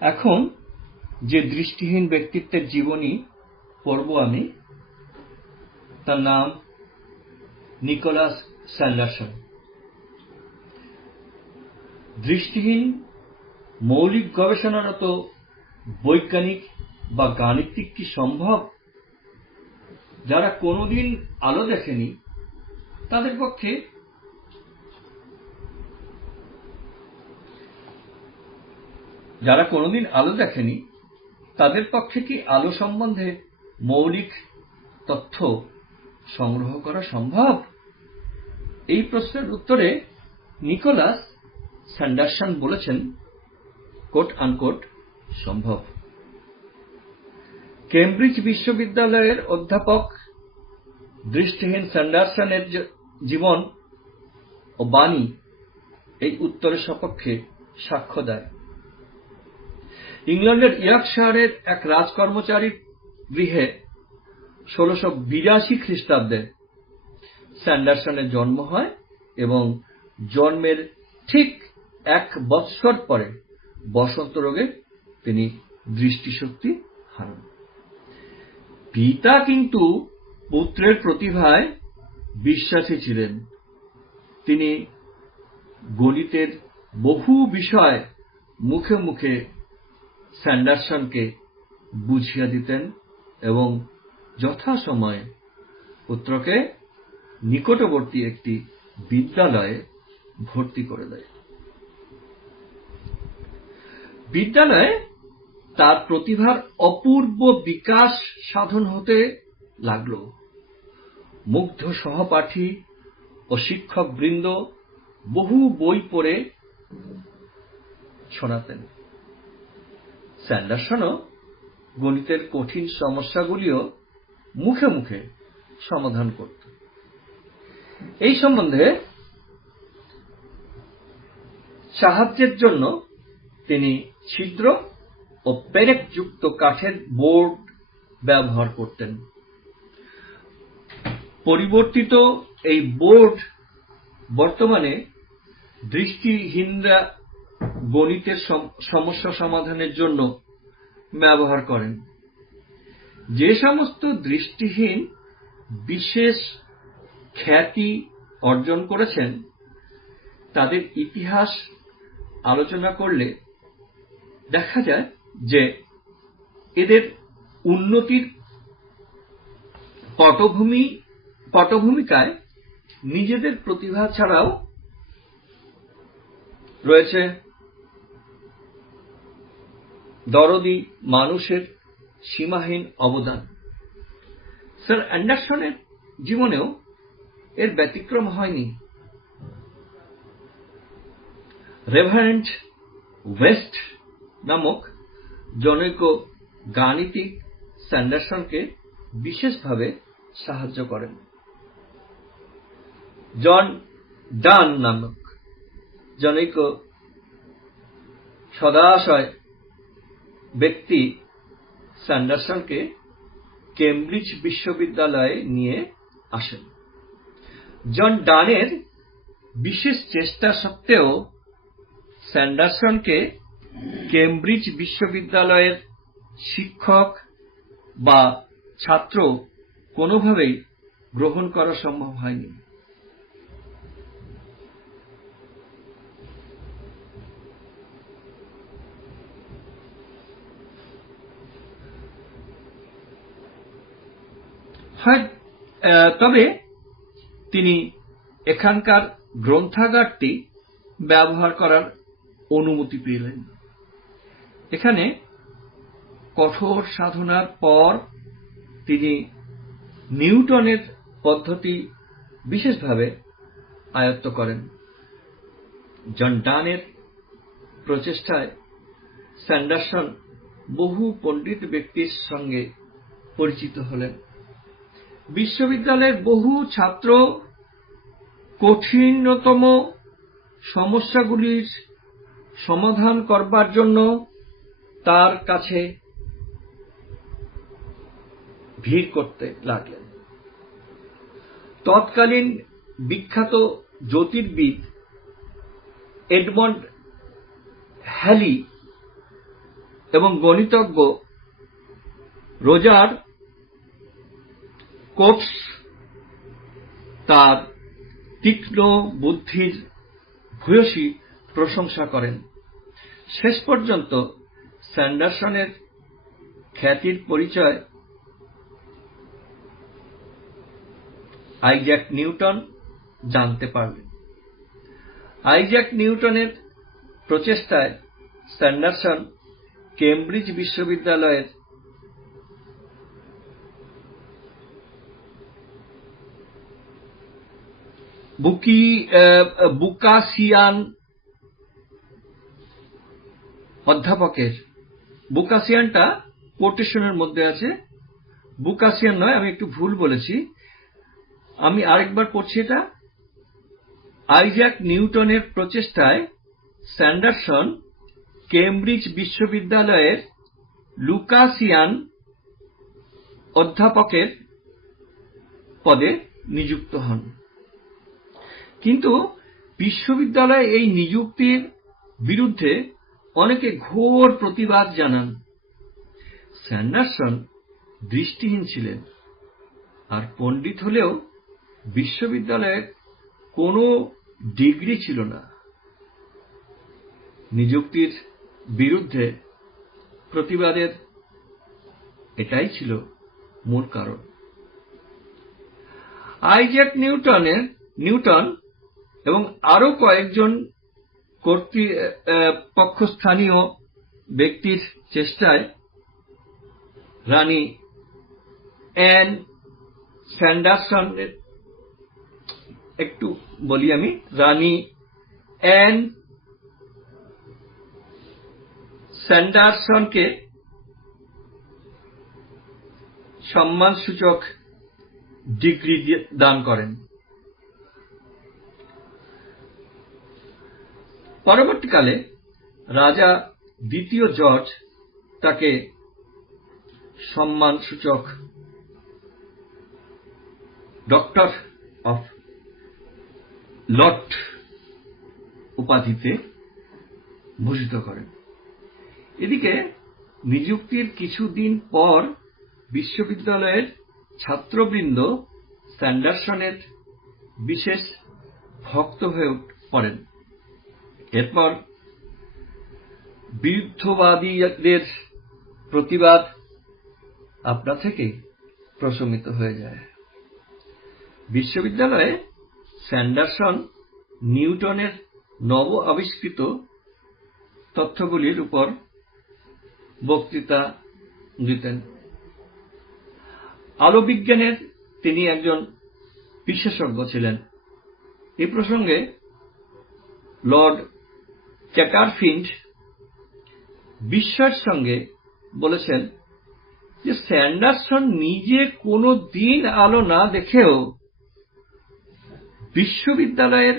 এখন যে দৃষ্টিহীন ব্যক্তিত্বের জীবনী পড়ব আমি, তার নাম নিকোলাস স্যান্ডারসন। দৃষ্টিহীন মৌলিক গবেষণারত বৈজ্ঞানিক বা গাণিতিক কি সম্ভব? যারা কোনোদিন আলো দেখেনি তাদের পক্ষে কি আলো সম্বন্ধে মৌলিক তথ্য সংগ্রহ করা সম্ভব? এই প্রশ্নের উত্তরে নিকোলাস স্যান্ডারসন বলেছেন, কোট আনকোট, সম্ভব। কেমব্রিজ বিশ্ববিদ্যালয়ের অধ্যাপক দৃষ্টিহীন স্যান্ডারসনের জীবন ও বাণী এই উত্তরের সপক্ষে সাক্ষ্য দেয়। ইংল্যান্ডের ইয়র্কশায়ারের এক রাজকর্মচারীর গৃহে 1682 খ্রিস্টাব্দে স্যান্ডারসনের জন্ম হয় এবং জন্মের ঠিক 1 বৎসর পরে বসন্ত রোগে তিনি দৃষ্টিশক্তি হারান। পিতা কিন্তু পুত্রের প্রতিভায় বিশ্বাসী ছিলেন। তিনি গণিতের বহু বিষয় মুখে মুখে স্যান্ডারসনকে বুঝিয়ে দিতেন এবং যথাসময়ে পুত্রকে নিকটবর্তী একটি বিদ্যালয়ে ভর্তি করে দেয়। বিদ্যালয়ে তার প্রতিভার অপূর্ব বিকাশ সাধন হতে লাগল। মুগ্ধ সহপাঠী ও শিক্ষক বৃন্দ বহু বই পড়ে শোনাতেন। স্যান্ডারসনও গণিতের কঠিন সমস্যাগুলিও মুখে মুখে সমাধান করত। এই সম্বন্ধে সাহায্যের জন্য তিনি ছিদ্র ও পেরেকযুক্ত কাঠের বোর্ড ব্যবহার করতেন। পরিবর্তিত এই বোর্ড বর্তমানে দৃষ্টিহীনরা গণিতের সমস্যা সমাধানের জন্য ব্যবহার করেন। যে সমস্ত দৃষ্টিহীন বিশেষ খ্যাতি অর্জন করেছেন তাদের ইতিহাস আলোচনা করলে দেখা যায় যে এদের উন্নতির পটভূমিকায় নিজেদের প্রতিভা ছাড়াও রয়েছে দরদি মানুষের সীমাহীন অবদান। স্যার অ্যান্ডারসনের জীবনেও এর ব্যতিক্রম হয়নি। রেভারেন্ড ওয়েস্ট নামক জনৈক গাণিতিক স্যান্ডারসনকে বিশেষভাবে সাহায্য করেন। জন ডান নামক জনৈক সদাশয় ব্যক্তি স্যান্ডারসনকে কেমব্রিজ বিশ্ববিদ্যালয়ে নিয়ে আসেন। জন ডানের বিশেষ চেষ্টা সত্ত্বেও স্যান্ডারসনকে কেমব্রিজ বিশ্ববিদ্যালয়ের শিক্ষক বা ছাত্র কোনোভাবেই গ্রহণ করা সম্ভব হয়নি। তবে তিনি এখানকার গ্রন্থাগারটি ব্যবহার করার অনুমতি পেলেন। এখানে কঠোর সাধনার পর তিনি নিউটনের পদ্ধতি বিশেষভাবে আয়ত্ত করেন। জন ডানের প্রচেষ্টায় স্যান্ডারসন বহু পণ্ডিত ব্যক্তির সঙ্গে পরিচিত হলেন। বিশ্ববিদ্যালয়ের বহু ছাত্র কঠিনতম সমস্যাগুলির সমাধান করবার জন্য তার কাছে ভিড় করতে লাগলেন। তৎকালীন বিখ্যাত জ্যোতির্বিদ এডমন্ড হ্যালি এবং গণিতজ্ঞ রোজার কোপস তার তীক্ষ্ণ বুদ্ধির ভূয়সী প্রশংসা করেন। শেষ পর্যন্ত স্যান্ডারসনের খ্যাতির পরিচয় আইজ্যাক নিউটন জানতে পারলেন। আইজ্যাক নিউটনের প্রচেষ্টায় স্যান্ডারসন কেমব্রিজ বিশ্ববিদ্যালয়ের বুকাসিয়ান অধ্যাপকের, বুকাসিয়ানটা কোটেশনের মধ্যে আছে, বুকাসিয়ান নয়, আমি একটু ভুল বলেছি, আমি আরেকবার পড়ছি এটা। আইজ্যাক নিউটনের প্রচেষ্টায় স্যান্ডারসন কেমব্রিজ বিশ্ববিদ্যালয়ের লুকাসিয়ান অধ্যাপকের পদে নিযুক্ত হন। কিন্তু বিশ্ববিদ্যালয়ে এই নিযুক্তির বিরুদ্ধে অনেকে ঘোর প্রতিবাদ জানান। স্যান্ডারসন দৃষ্টিহীন ছিলেন, আর পণ্ডিত হলেও বিশ্ববিদ্যালয়ে কোনো ডিগ্রি ছিল না। নিযুক্তির বিরুদ্ধে প্রতিবাদের এটাই ছিল মূল কারণ। আইজ্যাক নিউটন এবং আরো কয়েকজন কর্তৃপক্ষস্থানীয় ব্যক্তির চেষ্টায় রানী অ্যান স্যান্ডারসনের, একটু বলি আমি, রানী অ্যান স্যান্ডারসনকে সম্মানসূচক ডিগ্রি দান করেন। পরবর্তীকালে রাজা দ্বিতীয় জর্জ তাকে সম্মানসূচক ডক্টর অফ লট উপাধিতে ভূষিত করেন। এদিকে নিযুক্তির কিছুদিন পর বিশ্ববিদ্যালয়ের ছাত্রবৃন্দ স্যান্ডারসনের বিশেষ ভক্ত হয়ে পড়েন। এরপর বিরুদ্ধবাদীদের প্রতিবাদ আপনা থেকেই প্রশমিত হয়ে যায়। বিশ্ববিদ্যালয়ে স্যান্ডারসন নিউটনের নব আবিষ্কৃত তথ্যগুলির উপর বক্তৃতা দিতেন। আলোবিজ্ঞানের তিনি একজন বিশেষজ্ঞ ছিলেন। এই প্রসঙ্গে লর্ড চ্যাটারফিল্ড বিস্ময়ের সঙ্গে বলেছেন যে স্যান্ডারসন নিজে কোনো দিন আলো না দেখেও বিশ্ববিদ্যালয়ের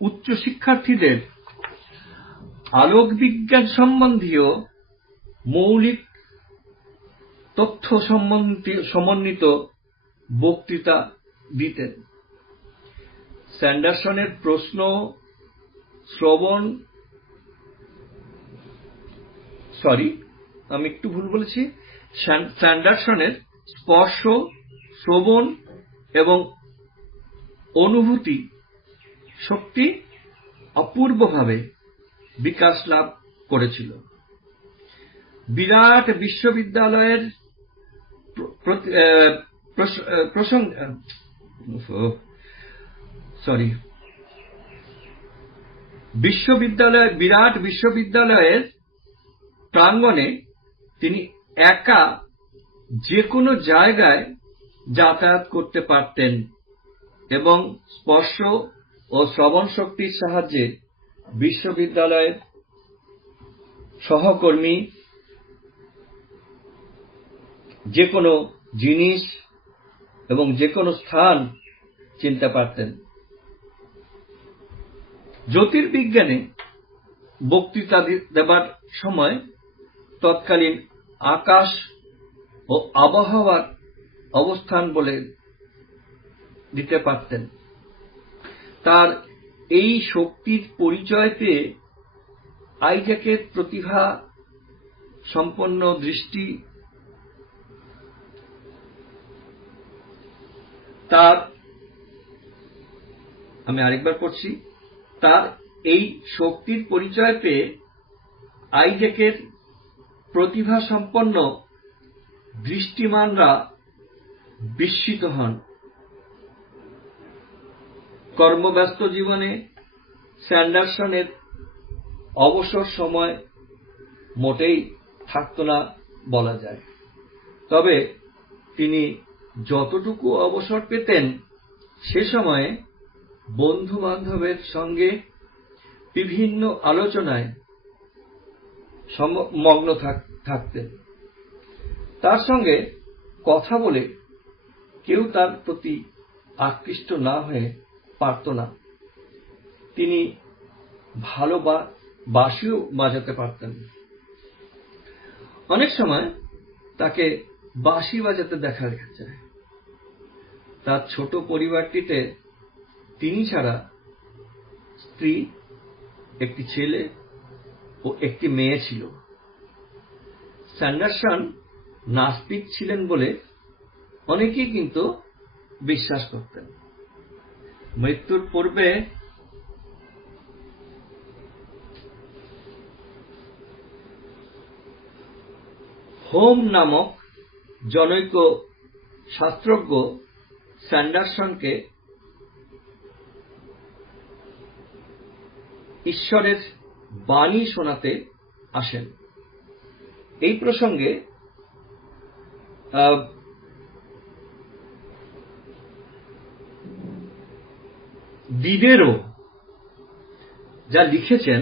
উচ্চশিক্ষার্থীদের আলোকবিজ্ঞান সম্বন্ধীয় মৌলিক তথ্য সমন্বিত বক্তৃতা দিতেন। স্যান্ডারসনের স্যান্ডারসনের স্পর্শ, শ্রবণ এবং অনুভূতি শক্তি অপূর্বভাবে বিকাশ লাভ করেছিল। বিরাট বিশ্ববিদ্যালয়ের বিশ্ববিদ্যালয়ের প্রাঙ্গণে তিনি একা যে কোনো জায়গায় যাতায়াত করতে পারতেন এবং স্পর্শ ও শ্রবণ শক্তির সাহায্যে বিশ্ববিদ্যালয়ের সহকর্মী যে কোনো জিনিস এবং যে কোনো স্থান চিনতে পারতেন। জ্যোতির্বিজ্ঞানে বক্তৃতা দেবার সময় তৎকালীন আকাশ ও আবহাওয়ার অবস্থান বলে দিতে পারতেন। তার এই শক্তির পরিচয় পেয়ে আইজ্যাকের প্রতিভা সম্পন্ন দৃষ্টি তার, আমি আরেকবার পড়ছি, তার এই শক্তির পরিচয় পেয়ে আইজ্যাকের প্রতিভা সম্পন্ন দৃষ্টিমানরা বিস্মিত হন। কর্মব্যস্ত জীবনে স্যান্ডারসনের অবসর সময় মোটেই থাকত না বলা যায়, তবে তিনি যতটুকু অবসর পেতেন সে সময়ে বন্ধু বান্ধবের সঙ্গে বিভিন্ন আলোচনায় মগ্ন থাকতেন। তার সঙ্গে কথা বলে কেউ তার প্রতি আকৃষ্ট না হয়ে পারত না। তিনি ভালো বাঁশিও বাজাতে পারতেন। অনেক সময় তাকে বাঁশি বাজাতে দেখা যায়। তার ছোট পরিবারটিতে তিনি ছাড়া স্ত্রী, একটি ছেলে ও একটি মেয়ে ছিল। স্যান্ডারসন নাস্তিক ছিলেন বলে অনেকেই কিন্তু বিশ্বাস করতেন। মৃত্যুর পূর্বে হোম নামক জনৈক শাস্ত্রজ্ঞ স্যান্ডারসনকে ঈশ্বরের বাণী শোনাতে আসেন। এই প্রসঙ্গে দিদেরো যা লিখেছেন,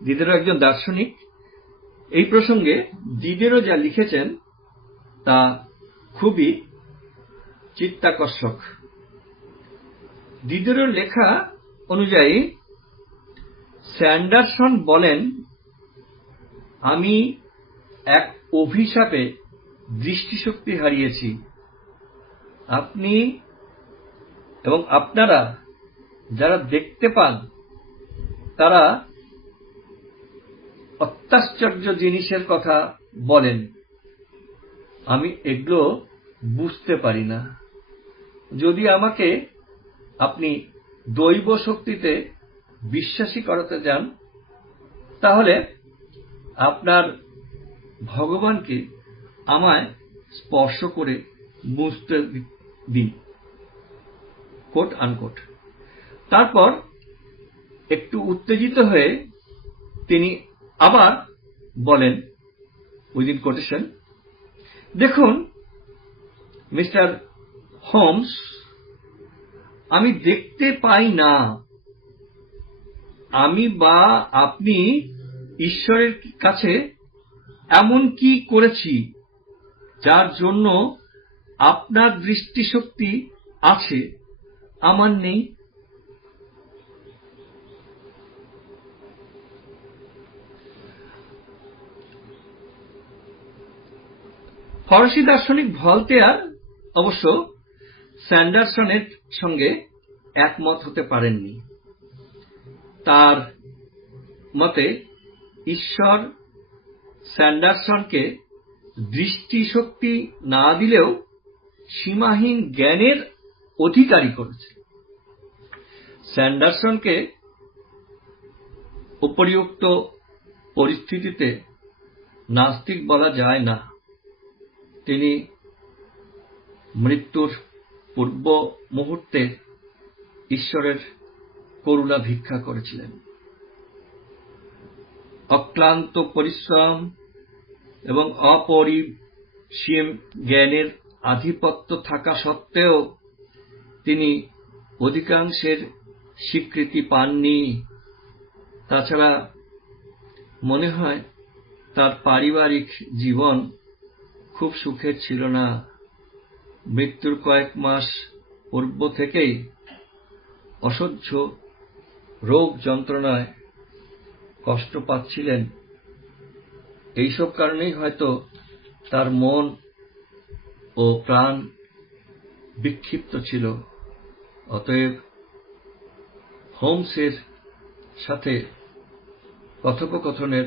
দিদেরো একজন দার্শনিক, এই প্রসঙ্গে দিদেরো যা লিখেছেন তা খুবই চিত্তাকর্ষক। দিদেরোর লেখা অনুযায়ী স্যান্ডারসন বলেন, আমি এক অভিশাপে দৃষ্টিশক্তি হারিয়েছি। আপনি এবং আপনারা যারা দেখতে পান তারা অত্যাশ্চর্য জিনিসের কথা বলেন, আমি এগুলো বুঝতে পারি না। যদি আমাকে আপনি দৈব শক্তিতে বিশ্বাসী করাতে চান তাহলে আপনার ভগবানকে আমায় স্পর্শ করে বুঝতে দিন, কোট আনকোট। তারপর একটু উত্তেজিত হয়ে তিনি আবার বলেন, উইদিন কোটেশন, দেখুন মিস্টার হোমস, আমি দেখতে পাই না। আমি বা আপনি ঈশ্বরের কাছে এমন কি করেছি যার জন্য আপনার দৃষ্টিশক্তি আছে, আমার নেই? ফরাসি দার্শনিক ভলতেয়ার অবশ্য স্যান্ডারসনের সঙ্গে একমত হতে পারেননি। তার মতে ঈশ্বর স্যান্ডারসনকে দৃষ্টিশক্তি না দিলেও সীমাহীন জ্ঞানের অধিকারী করেছে। স্যান্ডারসনকে উপরিউক্ত পরিস্থিতিতে নাস্তিক বলা যায় না। তিনি মৃত্যুর পূর্ব মুহূর্তে ঈশ্বরের করুণা ভিক্ষা করেছিলেন। অক্লান্ত পরিশ্রম এবং অপরিসীম জ্ঞানের আধিপত্য থাকা সত্ত্বেও তিনি অধিকাংশের স্বীকৃতি পাননি। তাছাড়া মনে হয় তার পারিবারিক জীবন খুব সুখের ছিল না। মৃত্যুর কয়েক মাস পূর্ব থেকেই অসহ্য রোগ যন্ত্রণায় কষ্ট পাচ্ছিলেন। এইসব কারণেই হয়তো তার মন ও প্রাণ বিক্ষিপ্ত ছিল। অতএব হোমসের সাথে কথোপকথনের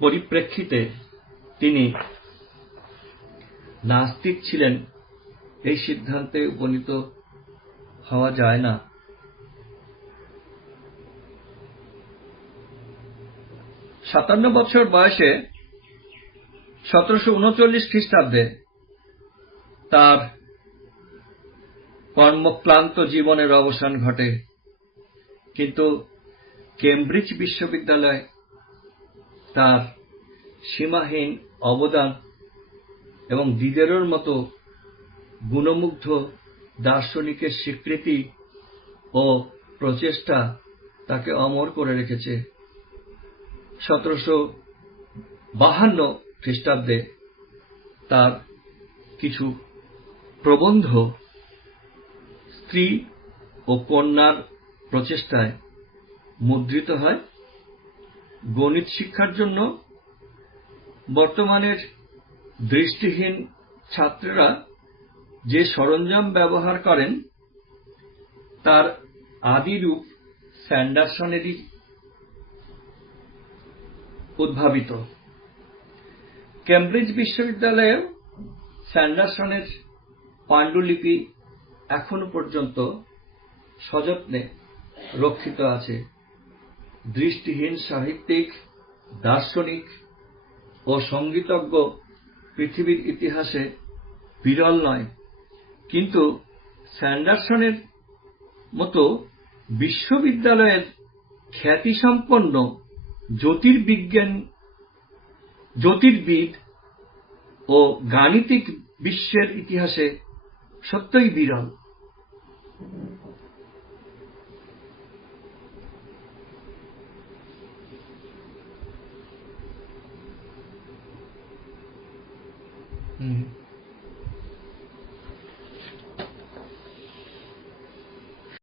পরিপ্রেক্ষিতে তিনি নাস্তিক ছিলেন এই সিদ্ধান্তে উপনীত হওয়া যায় না। 57 বছর বয়সে 1739 খ্রিস্টাব্দে তার কর্মক্লান্ত জীবনের অবসান ঘটে, কিন্তু কেমব্রিজ বিশ্ববিদ্যালয় তার সীমাহীন অবদান এবং ডিডেরোর মতো গুণমুগ্ধ দার্শনিকের স্বীকৃতি ও প্রচেষ্টা তাকে অমর করে রেখেছে। 1752 খ্রিস্টাব্দে তার কিছু প্রবন্ধ স্ত্রী ও কন্যার প্রচেষ্টায় মুদ্রিত হয়। গণিত শিক্ষার জন্য বর্তমানের দৃষ্টিহীন ছাত্ররা যে সরঞ্জাম ব্যবহার করেন তার আদিরূপ স্যান্ডারসনেরই উদ্ভাবিত। কেমব্রিজ বিশ্ববিদ্যালয়ে স্যান্ডারসনের পাণ্ডুলিপি এখনো পর্যন্ত সযত্নে রক্ষিত আছে। দৃষ্টিহীন সাহিত্যিক, দার্শনিক ও সঙ্গীতজ্ঞ পৃথিবীর ইতিহাসে বিরল নয়, কিন্তু স্যান্ডারসনের মতো বিশ্ববিদ্যালয়ের খ্যাতিসম্পন্ন জ্যোতির্বিদ ও গাণিতিক বিশ্বের ইতিহাসে সত্যই বিরল।